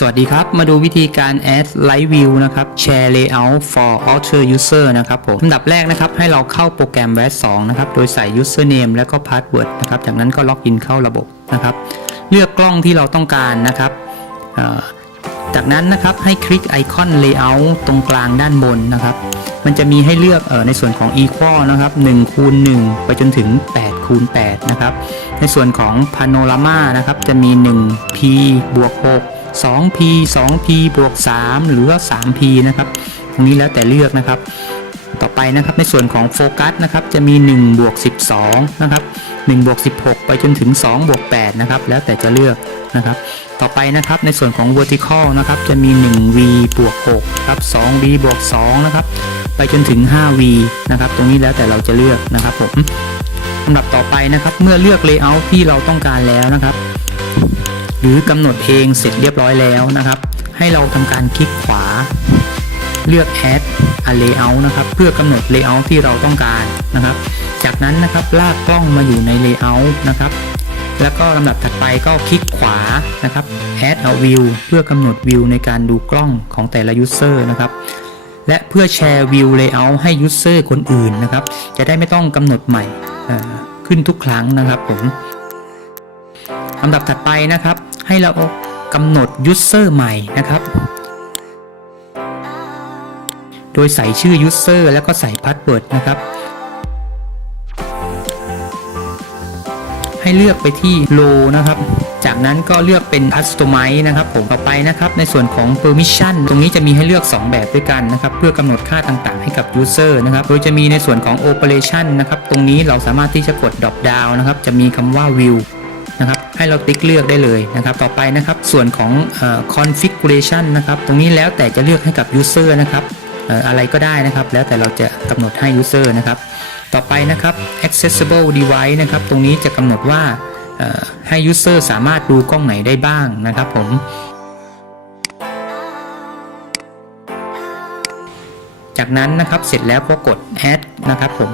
สวัสดีครับ มาดูวิธีการ add live view นะครับ share layout for outer user นะครับผมอันดับแรกนะครับ ให้เราเข้าโปรแกรม VAS 2นะครับ โดยใส่ username แล้วก็ password นะครับ จากนั้นก็ล็อกอินเข้าระบบนะครับ เลือกกล้องที่เราต้องการนะครับ จากนั้นนะครับ ให้คลิกไอคอน layout ตรงกลางด้านบนนะครับ มันจะมีให้เลือกออในส่วนของ equal นะครับ1คูณ1ไปจนถึง 8คูณ8นะครับ ในส่วนของ panorama นะครับ จะมี 1p บวก6 2p 2p บวก 3 หรือว่า 3p นะครับ ตรงนี้แล้วแต่เลือกนะครับ ต่อไปนะครับในส่วนของโฟกัสนะครับจะมี1บวก12นะครับ1บวก16 ไปจนถึง2บวก8นะครับ แล้วแต่จะเลือกนะครับ ต่อไปนะครับในส่วนของ vertical นะครับจะมี 1v บวก6ครับ 2v บวก2นะครับ ไปจนถึง 5v นะครับ ตรงนี้แล้วแต่เราจะเลือกนะครับผมลำดับต่อไปนะครับ เมื่อเลือก layout ที่เราต้องการแล้วนะครับ หรือกำหนดเองเสร็จเรียบร้อยแล้วนะครับ ให้เราทำการคลิกขวา เลือก add a layout นะครับ เพื่อกำหนด layout ที่เราต้องการนะครับ จากนั้นนะครับลากกล้องมาอยู่ใน layout นะครับ แล้วก็ลำดับถัดไปก็คลิกขวานะครับ add a view เพื่อกำหนดวิวในการดูกล้องของแต่ละ user นะครับและเพื่อแชร์วิว layout ให้ user คนอื่นนะครับ จะได้ไม่ต้องกำหนดใหม่ขึ้นทุกครั้งนะครับผม ลำดับถัดไปนะครับ ให้เรากำหนด user ใหม่นะครับ โดยใส่ชื่อ user แล้วก็ใส่ password นะครับ ให้เลือกไปที่ low นะครับ จากนั้นก็เลือกเป็น customize นะครับ ผมต่อไปนะครับ ในส่วนของ permission ตรงนี้จะมีให้เลือก 2 แบบด้วยกันนะครับ เพื่อกำหนดค่าต่างๆ ให้กับ user นะครับ โดยจะมีในส่วนของ operation นะครับ ตรงนี้เราสามารถที่จะกด drop down นะครับ จะมีคำว่า view ให้เราติ๊กเลือกได้เลยนะครับ ต่อไปนะครับส่วนของ configuration นะครับ ตรงนี้แล้วแต่จะเลือกให้กับ user นะครับอะไรก็ได้นะครับ แล้วแต่เราจะกำหนดให้ user นะครับ ต่อไปนะครับ accessible device นะครับ ตรงนี้จะกำหนดว่าให้ user สามารถดูกล้องไหนได้บ้างนะครับผมจากนั้นนะครับเสร็จแล้วก็กด add นะครับผม